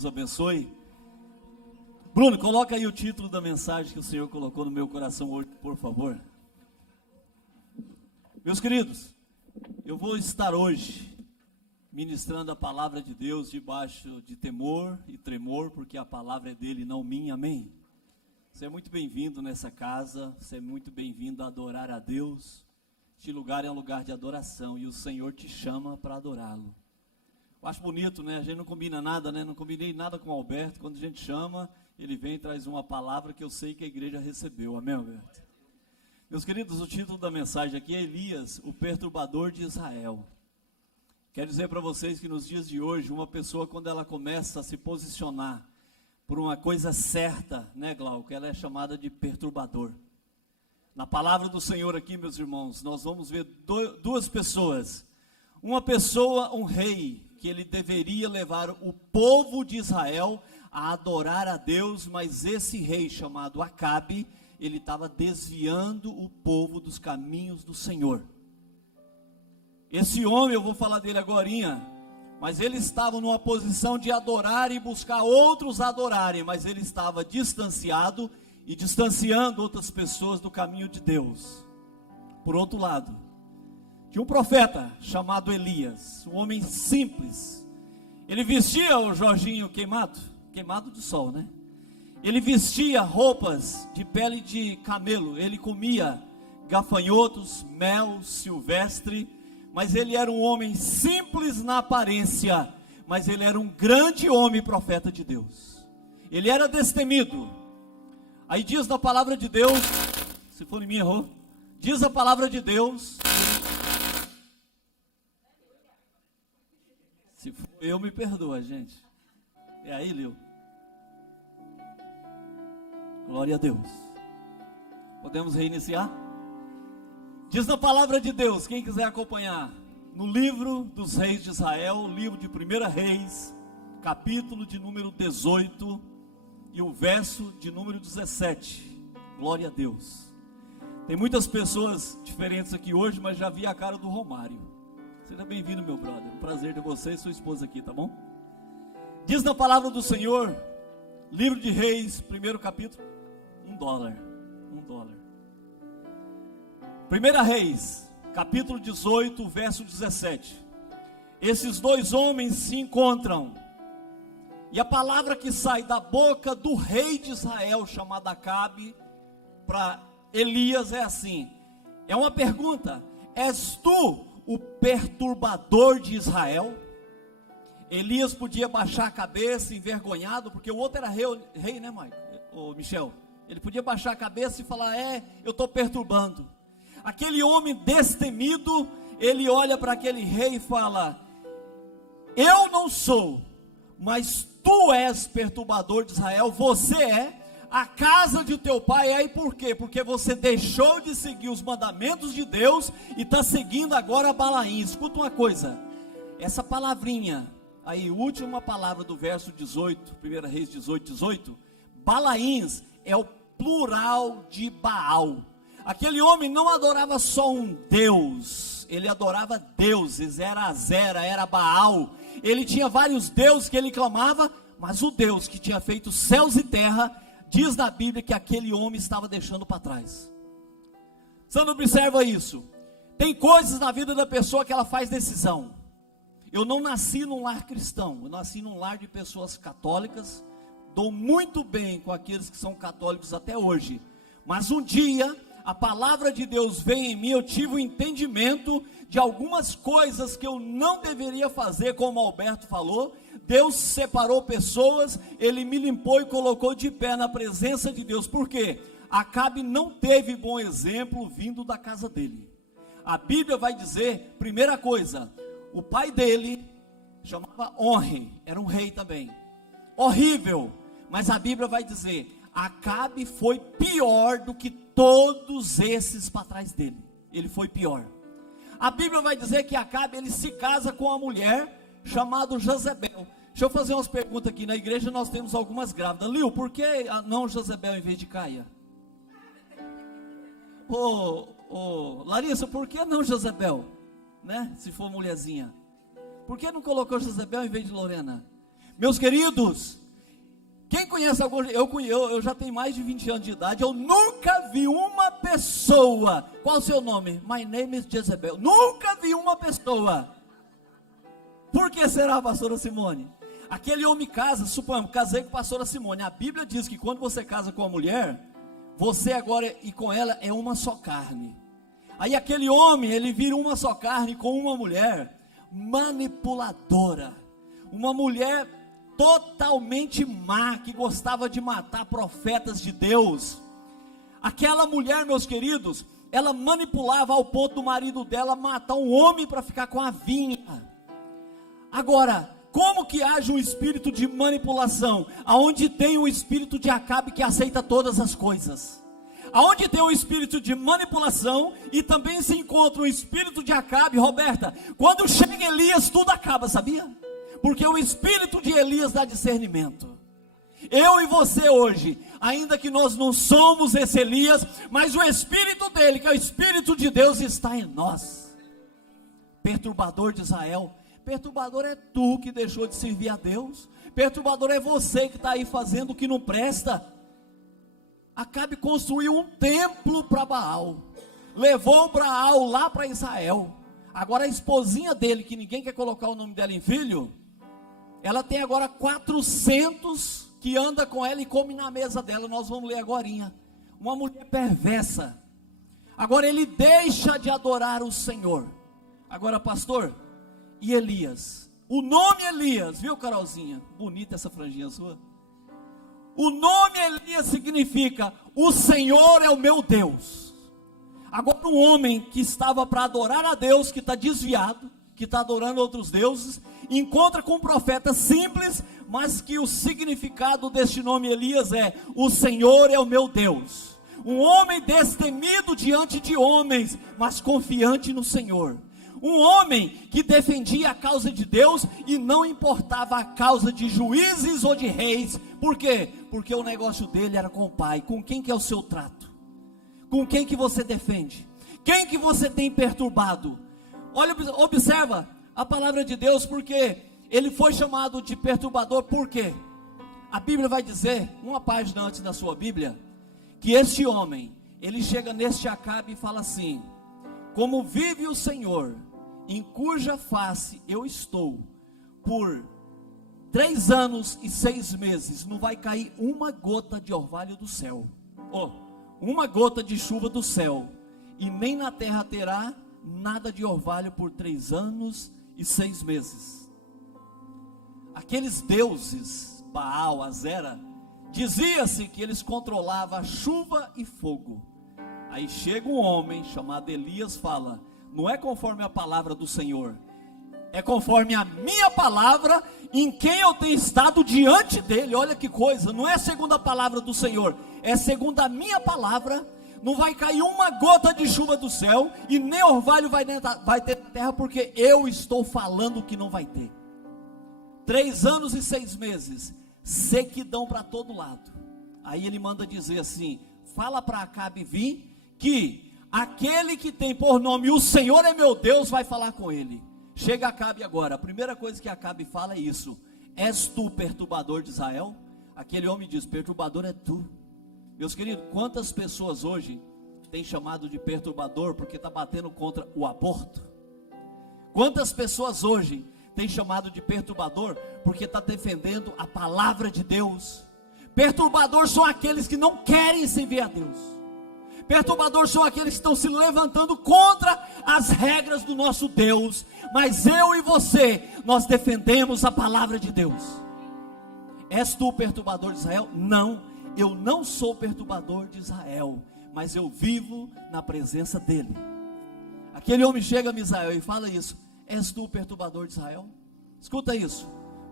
Deus abençoe. Bruno, coloca aí o título da mensagem que o Senhor colocou no meu coração hoje, por favor. Meus queridos, eu vou estar hoje ministrando a palavra de Deus debaixo de temor e tremor, porque a palavra é dele, não minha, amém? Você é muito bem-vindo nessa casa, você é muito bem-vindo a adorar a Deus. Este lugar é um lugar de adoração e o Senhor te chama para adorá-lo. Eu acho bonito, né? A gente não combina nada, né? Não combinei nada com o Alberto. Quando a gente chama, ele vem e traz uma palavra que eu sei que a igreja recebeu. Amém, Alberto? Meus queridos, o título da mensagem aqui é Elias, o perturbador de Israel. Quero dizer para vocês que nos dias de hoje, uma pessoa, quando ela começa a se posicionar por uma coisa certa, né, Glauco? Ela é chamada de perturbador. Na palavra do Senhor aqui, meus irmãos, nós vamos ver duas pessoas. Uma pessoa, um rei, que ele deveria levar o povo de Israel a adorar a Deus, mas esse rei chamado Acabe, ele estava desviando o povo dos caminhos do Senhor. Esse homem, eu vou falar dele agorinha, mas ele estava numa posição de adorar e buscar outros adorarem, mas ele estava distanciado e distanciando outras pessoas do caminho de Deus. Por outro lado, tinha um profeta chamado Elias, um homem simples. Ele vestia o Jorginho queimado do sol, né? Ele vestia roupas de pele de camelo, ele comia gafanhotos, mel silvestre, mas ele era um homem simples na aparência, mas ele era um grande homem profeta de Deus. Ele era destemido. Aí diz na palavra de Deus, se for em mim errou, diz a palavra de Deus, se for eu, me perdoa, gente. É aí, Leo. Glória a Deus. Podemos reiniciar? Diz na palavra de Deus, quem quiser acompanhar, no livro dos reis de Israel, livro de 1 Reis, capítulo de número 18 e o verso de número 17. Glória a Deus. Tem muitas pessoas diferentes aqui hoje, mas já vi a cara do Romário. Seja bem-vindo, meu brother. Prazer ter você e sua esposa aqui, tá bom? Diz na palavra do Senhor, livro de Reis, primeiro capítulo, $1. 1 Reis, capítulo 18, verso 17. Esses dois homens se encontram, e a palavra que sai da boca do rei de Israel, chamado Acabe, para Elias é assim, é uma pergunta: és tu o perturbador de Israel? Elias podia baixar a cabeça envergonhado, porque o outro era rei, né, Michel? Ele podia baixar a cabeça e falar: eu estou perturbando. Aquele homem destemido, ele olha para aquele rei e fala: eu não sou, mas tu és perturbador de Israel, você é, a casa de teu pai é. E por quê? Porque você deixou de seguir os mandamentos de Deus e está seguindo agora Balaim. Escuta uma coisa, essa palavrinha aí, última palavra do verso 18, 1 Reis 18, Balaíns é o plural de Baal. Aquele homem não adorava só um Deus, ele adorava deuses, era Azera, era Baal. Ele tinha vários deuses que ele clamava, mas o Deus que tinha feito céus e terra, diz na Bíblia que aquele homem estava deixando para trás. Você não observa isso? Tem coisas na vida da pessoa que ela faz decisão. Eu não nasci num lar cristão, eu nasci num lar de pessoas católicas, dou muito bem com aqueles que são católicos até hoje, mas um dia a palavra de Deus veio em mim, eu tive um entendimento de algumas coisas que eu não deveria fazer, como o Alberto falou. Deus separou pessoas, ele me limpou e colocou de pé na presença de Deus. Por quê? Acabe não teve bom exemplo vindo da casa dele. A Bíblia vai dizer, primeira coisa, o pai dele chamava Onre, era um rei também, horrível, mas a Bíblia vai dizer, Acabe foi pior do que todos esses para trás dele, ele foi pior. A Bíblia vai dizer que Acabe, ele se casa com uma mulher chamada Jezebel. Deixa eu fazer umas perguntas aqui, na igreja nós temos algumas grávidas. Lil, por que não Jezebel em vez de Caia? Larissa, por que não Jezebel? Né? Se for mulherzinha, por que não colocou Jezebel em vez de Lorena? Meus queridos, quem conhece algum, eu já tenho mais de 20 anos de idade, eu nunca vi uma pessoa, qual o seu nome? My name is Jezebel. Nunca vi uma pessoa. Por que será, pastora Simone? Aquele homem casa, suponhamos, casei com a pastora Simone, a Bíblia diz que quando você casa com uma mulher, você agora e com ela é uma só carne. Aí aquele homem, ele vira uma só carne com uma mulher manipuladora, uma mulher totalmente má, que gostava de matar profetas de Deus. Aquela mulher, meus queridos, ela manipulava ao ponto do marido dela matar um homem para ficar com a vinha. Agora, como que age um espírito de manipulação? Aonde tem um espírito de Acabe que aceita todas as coisas. Aonde tem um espírito de manipulação e também se encontra um espírito de Acabe, Roberta, quando chega Elias tudo acaba, sabia? Porque o espírito de Elias dá discernimento. Eu e você hoje, ainda que nós não somos esse Elias, mas o espírito dele, que é o espírito de Deus, está em nós. Perturbador de Israel. Perturbador é tu que deixou de servir a Deus. Perturbador é você que está aí fazendo o que não presta. Acabe construiu um templo para Baal, levou Baal lá para Israel. Agora a esposinha dele, que ninguém quer colocar o nome dela em filho, ela tem agora 400 que anda com ela e come na mesa dela. Nós vamos ler agorinha. Uma mulher perversa. Agora ele deixa de adorar o Senhor. Agora, pastor, e Elias? O nome Elias, viu, Carolzinha? Bonita essa franjinha sua. O nome Elias significa: o Senhor é o meu Deus. Agora um homem que estava para adorar a Deus, que está desviado, que está adorando outros deuses, encontra com um profeta simples, mas que o significado deste nome Elias é: o Senhor é o meu Deus. Um homem destemido diante de homens, mas confiante no Senhor. Um homem que defendia a causa de Deus e não importava a causa de juízes ou de reis. Por quê? Porque o negócio dele era com o Pai. Com quem que é o seu trato? Com quem que você defende? Quem que você tem perturbado? Olha, observa a palavra de Deus, porque ele foi chamado de perturbador. Por quê? A Bíblia vai dizer, uma página antes da sua Bíblia, que este homem, ele chega neste Acabe e fala assim: como vive o Senhor, em cuja face eu estou, por 3 anos e 6 meses, não vai cair uma gota de orvalho do céu, uma gota de chuva do céu, e nem na terra terá nada de orvalho por 3 anos e 6 meses. Aqueles deuses, Baal, Azera, dizia-se que eles controlavam a chuva e fogo. Aí chega um homem chamado Elias, fala: não é conforme a palavra do Senhor, é conforme a minha palavra, em quem eu tenho estado diante dele. Olha que coisa, não é segundo a palavra do Senhor, é segundo a minha palavra. Não vai cair uma gota de chuva do céu, e nem orvalho vai ter na terra, porque eu estou falando que não vai ter. 3 anos e 6 meses, sequidão para todo lado. Aí ele manda dizer assim: fala para Acabe vir, que aquele que tem por nome o Senhor é meu Deus vai falar com ele. Chega Acabe agora, a primeira coisa que Acabe fala é isso: és tu perturbador de Israel? Aquele homem diz: perturbador é tu. Meus queridos, quantas pessoas hoje têm chamado de perturbador porque está batendo contra o aborto? Quantas pessoas hoje têm chamado de perturbador porque está defendendo a palavra de Deus? Perturbador são aqueles que não querem servir a Deus. Perturbadores são aqueles que estão se levantando contra as regras do nosso Deus. Mas eu e você, nós defendemos a palavra de Deus. És tu perturbador de Israel? Não, eu não sou perturbador de Israel, mas eu vivo na presença dele. Aquele homem chega a Misael e fala isso: és tu perturbador de Israel? Escuta isso.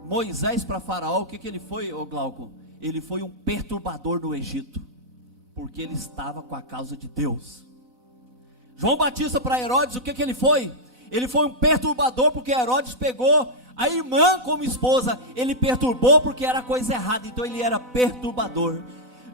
Moisés para Faraó, o que ele foi, ô Glauco? Ele foi um perturbador do Egito, porque ele estava com a causa de Deus. João Batista para Herodes, o que ele foi? Ele foi um perturbador, porque Herodes pegou a irmã como esposa. Ele perturbou porque era coisa errada, então ele era perturbador.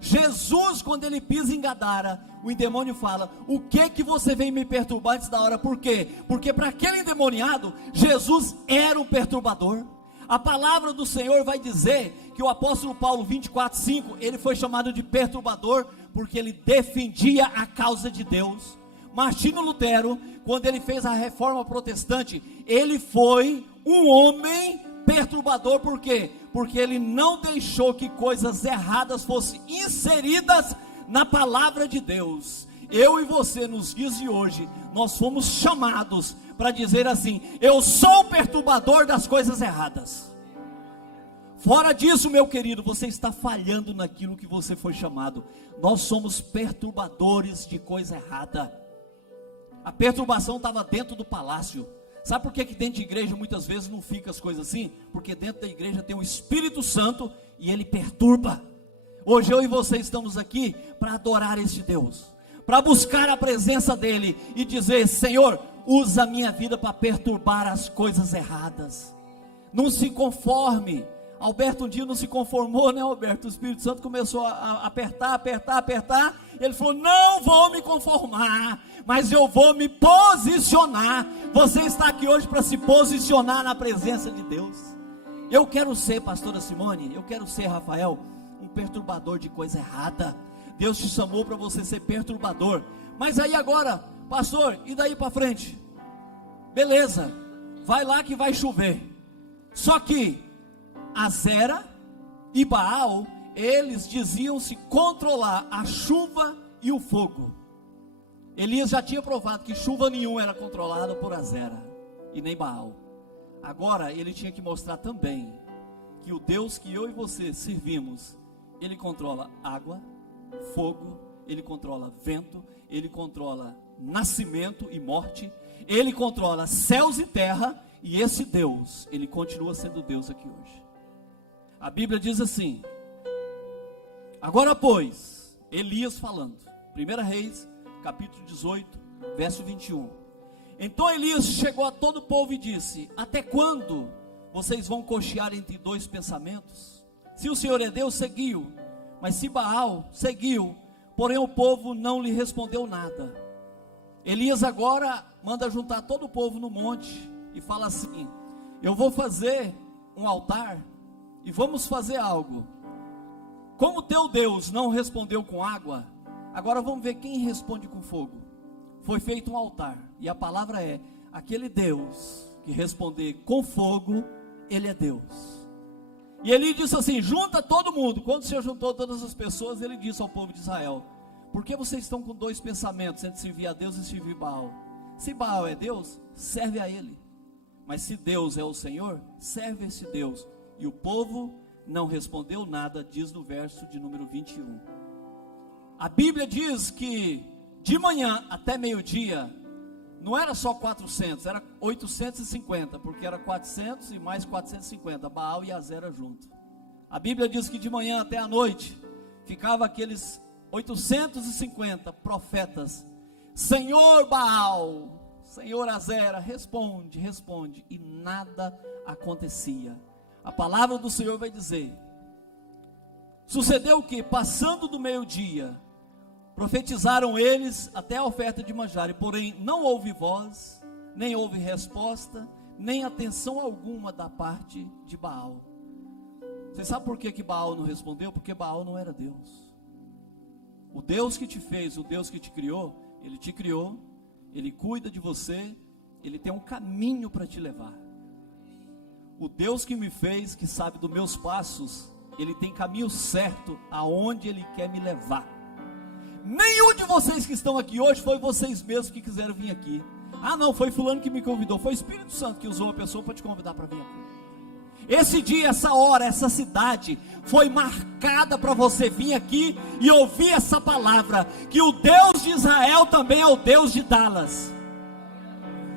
Jesus, quando ele pisa em Gadara, o endemônio fala: o que você vem me perturbar antes da hora? Por quê? Porque para aquele endemoniado, Jesus era um perturbador. A palavra do Senhor vai dizer que o apóstolo Paulo 24:5, ele foi chamado de perturbador, porque ele defendia a causa de Deus. Martinho Lutero, quando ele fez a reforma protestante, ele foi um homem perturbador. Por quê? Porque ele não deixou que coisas erradas fossem inseridas na palavra de Deus. Eu e você, nos dias de hoje, nós fomos chamados para dizer assim: eu sou o perturbador das coisas erradas. Fora disso, meu querido, você está falhando naquilo que você foi chamado. Nós somos perturbadores de coisa errada. A perturbação estava dentro do palácio. Sabe por que dentro de igreja muitas vezes não fica as coisas assim? Porque dentro da igreja tem o Espírito Santo e ele perturba. Hoje eu e você estamos aqui para adorar este Deus, para buscar a presença dele e dizer: Senhor, usa a minha vida para perturbar as coisas erradas. Não se conforme. Alberto um dia não se conformou, né, Alberto? O Espírito Santo começou a apertar. Ele falou: não vou me conformar, mas eu vou me posicionar. Você está aqui hoje para se posicionar na presença de Deus. Eu quero ser, pastora Simone, eu quero ser, Rafael, um perturbador de coisa errada. Deus te chamou para você ser perturbador. Mas aí agora, pastor, e daí para frente? Beleza, vai lá que vai chover. Só que Azera e Baal, eles diziam-se controlar a chuva e o fogo. Elias já tinha provado que chuva nenhuma era controlada por Azera e nem Baal. Agora ele tinha que mostrar também que o Deus que eu e você servimos, ele controla água, fogo, ele controla vento, ele controla nascimento e morte, ele controla céus e terra. E esse Deus, ele continua sendo Deus aqui hoje. A Bíblia diz assim: agora pois, Elias falando, 1 Reis, capítulo 18, verso 21. Então Elias chegou a todo o povo e disse: até quando vocês vão cochear entre dois pensamentos? Se o Senhor é Deus, seguiu, mas se Baal, seguiu. Porém o povo não lhe respondeu nada. Elias agora manda juntar todo o povo no monte e fala assim: eu vou fazer um altar e vamos fazer algo. Como teu Deus não respondeu com água, agora vamos ver quem responde com fogo. Foi feito um altar, e a palavra é: aquele Deus que responder com fogo, ele é Deus. E ele disse assim: junta todo mundo. Quando o Senhor juntou todas as pessoas, ele disse ao povo de Israel: por que vocês estão com dois pensamentos, entre servir a Deus e servir Baal? Se Baal é Deus, serve a ele. Mas se Deus é o Senhor, serve esse Deus. E o povo não respondeu nada, diz no verso de número 21. A Bíblia diz que de manhã até meio-dia, não era só 400, era 850, porque era 400 e mais 450, Baal e Azera junto. A Bíblia diz que de manhã até a noite, ficava aqueles 850 profetas: Senhor Baal, Senhor Azera, responde, e nada acontecia. A palavra do Senhor vai dizer: sucedeu que, passando do meio-dia, profetizaram eles até a oferta de manjar, porém não houve voz, nem houve resposta, nem atenção alguma da parte de Baal. Você sabe por que Baal não respondeu? Porque Baal não era Deus. O Deus que te fez, o Deus que te criou, ele te criou, ele cuida de você, ele tem um caminho para te levar. O Deus que me fez, que sabe dos meus passos, ele tem caminho certo aonde ele quer me levar. Nenhum de vocês que estão aqui hoje foi vocês mesmos que quiseram vir aqui. Ah não, foi fulano que me convidou. Foi o Espírito Santo que usou a pessoa para te convidar para vir aqui. Esse dia, essa hora, essa cidade foi marcada para você vir aqui e ouvir essa palavra, que o Deus de Israel também é o Deus de Dallas.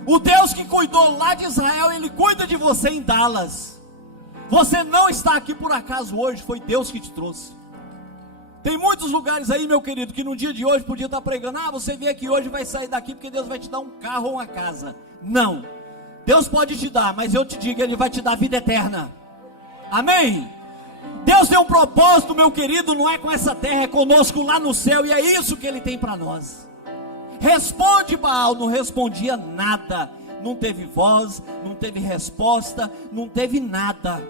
O Deus que cuidou lá de Israel, ele cuida de você em Dallas. Você não está aqui por acaso hoje, foi Deus que te trouxe. Tem muitos lugares aí, meu querido, que no dia de hoje podia estar pregando: ah, você vem aqui hoje e vai sair daqui porque Deus vai te dar um carro ou uma casa. Não, Deus pode te dar, mas eu te digo, ele vai te dar vida eterna. Amém? Deus tem um propósito, meu querido, não é com essa terra, é conosco lá no céu, e é isso que ele tem para nós. Responde Baal, não respondia nada. não teve voz, não teve resposta, não teve nada.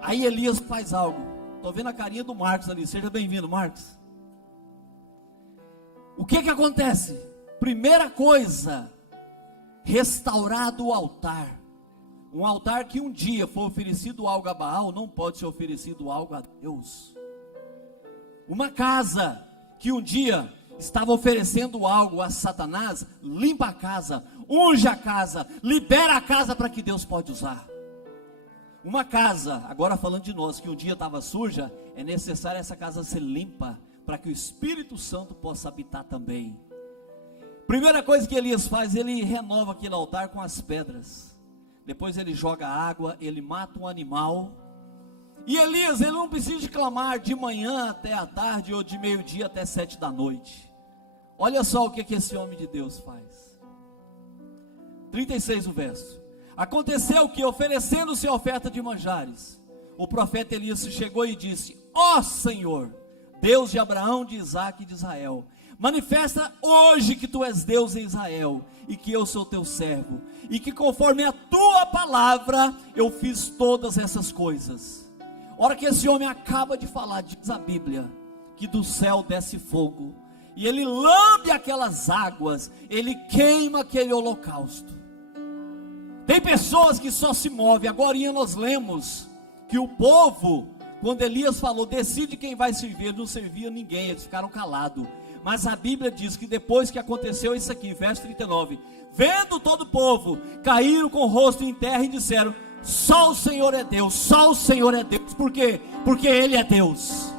Aí Elias faz algo. Estou vendo a carinha do Marcos ali. Seja bem-vindo, Marcos. O que acontece? Primeira coisa, restaurado o altar. Um altar que um dia foi oferecido algo a Baal, não pode ser oferecido algo a Deus. Uma casa que um dia estava oferecendo algo a Satanás, limpa a casa, unge a casa, libera a casa para que Deus pode usar. Uma casa, agora falando de nós, que um dia estava suja, é necessário essa casa ser limpa, para que o Espírito Santo possa habitar também. Primeira coisa que Elias faz, ele renova aquele altar com as pedras. Depois ele joga água, ele mata um animal. E Elias, ele não precisa clamar de manhã até a tarde, ou de meio-dia até 7 da noite. Olha só o que esse homem de Deus faz. 36 o verso. Aconteceu que, oferecendo-se a oferta de manjares, o profeta Elias chegou e disse: ó Senhor, Deus de Abraão, de Isaque e de Israel, manifesta hoje que tu és Deus em Israel, e que eu sou teu servo, e que conforme a tua palavra, eu fiz todas essas coisas. A hora que esse homem acaba de falar, diz a Bíblia, que do céu desce fogo, e ele lambe aquelas águas, ele queima aquele holocausto. Tem pessoas que só se movem. Agorinha nós lemos que o povo, quando Elias falou, decide quem vai servir, não servia ninguém, eles ficaram calados. Mas a Bíblia diz que depois que aconteceu isso aqui, verso 39, vendo todo o povo, caíram com o rosto em terra e disseram: só o Senhor é Deus, só o Senhor é Deus. Por quê? Porque Ele é Deus.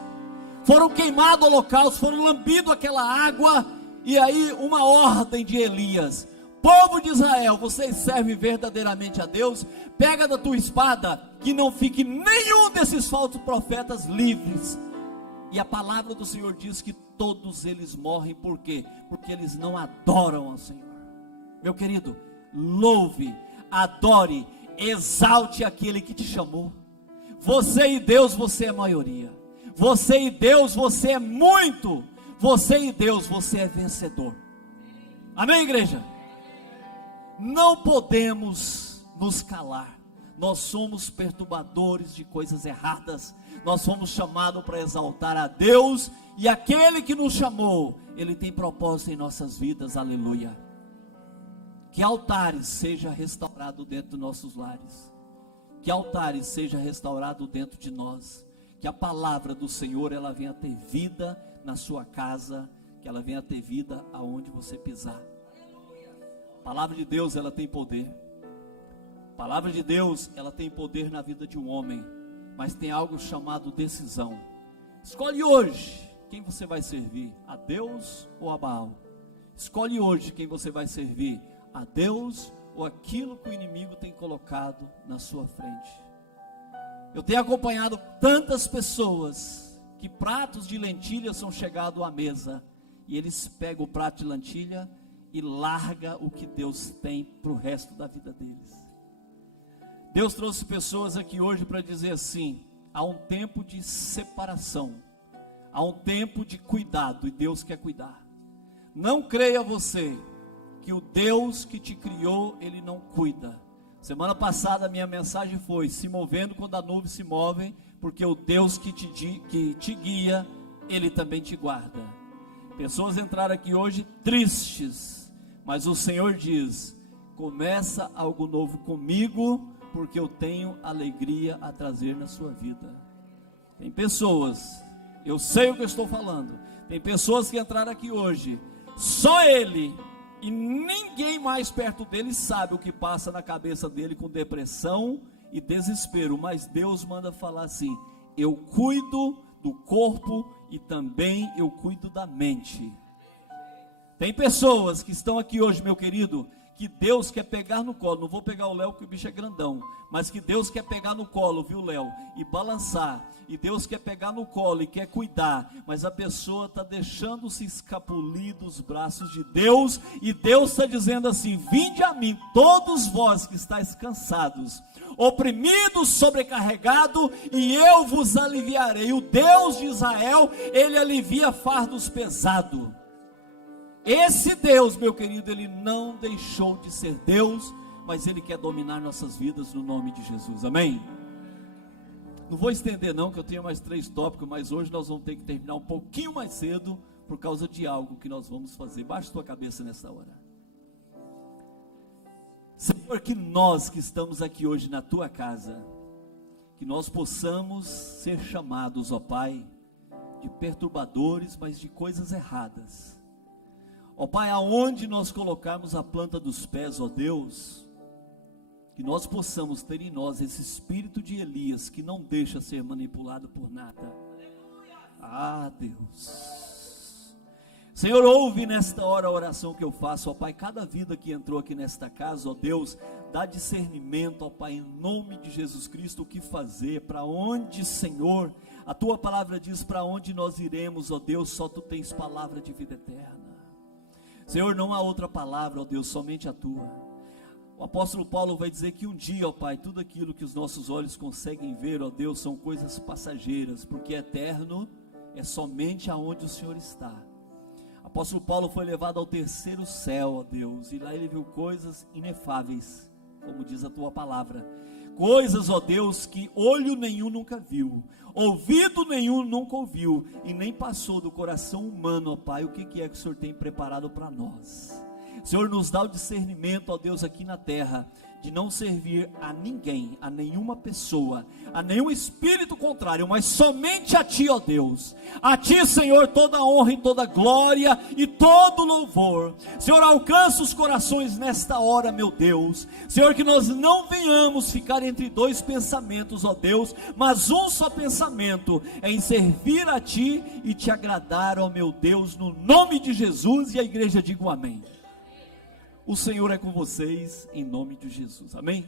Foram queimados holocaustos, foram lambidos aquela água, e aí uma ordem de Elias: povo de Israel, vocês servem verdadeiramente a Deus? Pega da tua espada, que não fique nenhum desses falsos profetas livres. E a palavra do Senhor diz que todos eles morrem. Por quê? Porque eles não adoram ao Senhor. Meu querido, louve, adore, exalte aquele que te chamou. Você e Deus, você é maioria. Você e Deus, você é muito. Você e Deus, você é vencedor. Amém, igreja? Não podemos nos calar. Nós somos perturbadores de coisas erradas. Nós fomos chamados para exaltar a Deus, e aquele que nos chamou, Ele tem propósito em nossas vidas. Aleluia. Que altares seja restaurado dentro dos nossos lares. Que altares seja restaurado dentro de nós. Que a palavra do Senhor, ela venha ter vida na sua casa, que ela venha ter vida aonde você pisar. A palavra de Deus, ela tem poder. A palavra de Deus, ela tem poder na vida de um homem, mas tem algo chamado decisão. Escolhe hoje quem você vai servir, a Deus ou a Baal. Escolhe hoje quem você vai servir, a Deus ou aquilo que o inimigo tem colocado na sua frente. Eu tenho acompanhado tantas pessoas que pratos de lentilha são chegados à mesa, e eles pegam o prato de lentilha e larga o que Deus tem para o resto da vida deles. Deus trouxe pessoas aqui hoje para dizer assim: há um tempo de separação, há um tempo de cuidado, e Deus quer cuidar. Não creia você que o Deus que te criou, Ele não cuida. Semana passada a minha mensagem foi: se movendo quando a nuvem se move, porque o Deus que te guia, Ele também te guarda. Pessoas entraram aqui hoje tristes, mas o Senhor diz: começa algo novo comigo, porque eu tenho alegria a trazer na sua vida. Tem pessoas, eu sei o que eu estou falando, tem pessoas que entraram aqui hoje, só Ele e ninguém mais perto dele sabe o que passa na cabeça dele, com depressão e desespero, mas Deus manda falar assim: eu cuido do corpo e também eu cuido da mente. Tem pessoas que estão aqui hoje, meu querido, que Deus quer pegar no colo. Não vou pegar o Léo, que o bicho é grandão, mas que Deus quer pegar no colo, viu, Léo, e balançar. E Deus quer pegar no colo e quer cuidar, mas a pessoa está deixando-se escapulir dos braços de Deus, e Deus está dizendo assim: vinde a mim, todos vós que estáis cansados, oprimidos, sobrecarregados, e eu vos aliviarei. O Deus de Israel, Ele alivia fardos pesados. Esse Deus, meu querido, Ele não deixou de ser Deus, mas Ele quer dominar nossas vidas no nome de Jesus, amém? Não vou estender não, que eu tenho mais 3 tópicos, mas hoje nós vamos ter que terminar um pouquinho mais cedo, por causa de algo que nós vamos fazer. Baixa tua cabeça nessa hora. Senhor, que nós que estamos aqui hoje na tua casa, que nós possamos ser chamados, ó Pai, de perturbadores, mas de coisas erradas. Ó Pai, aonde nós colocarmos a planta dos pés, ó Deus, que nós possamos ter em nós esse espírito de Elias, que não deixa ser manipulado por nada. Ah, Deus. Senhor, ouve nesta hora a oração que eu faço, ó Pai, cada vida que entrou aqui nesta casa, ó Deus, dá discernimento, ó Pai, em nome de Jesus Cristo, o que fazer, para onde, Senhor, a tua palavra diz para onde nós iremos, ó Deus, só tu tens palavra de vida eterna. Senhor, não há outra palavra, ó Deus, somente a tua. O apóstolo Paulo vai dizer que um dia, ó Pai, tudo aquilo que os nossos olhos conseguem ver, ó Deus, são coisas passageiras, porque eterno é somente aonde o Senhor está. O apóstolo Paulo foi levado ao 3º céu, ó Deus, e lá ele viu coisas inefáveis, como diz a tua palavra. Coisas, ó Deus, que olho nenhum nunca viu, ouvido nenhum nunca ouviu, e nem passou do coração humano, ó Pai, o que é que o Senhor tem preparado para nós. Senhor, nos dá o discernimento, ó Deus, aqui na terra, de não servir a ninguém, a nenhuma pessoa, a nenhum espírito contrário, mas somente a Ti, ó Deus. A Ti, Senhor, toda honra e toda glória e todo louvor. Senhor, alcança os corações nesta hora, meu Deus. Senhor, que nós não venhamos ficar entre 2 pensamentos, ó Deus, mas um só pensamento, é em servir a Ti e Te agradar, ó meu Deus, no nome de Jesus. E a igreja diga amém. O Senhor é com vocês, em nome de Jesus, amém?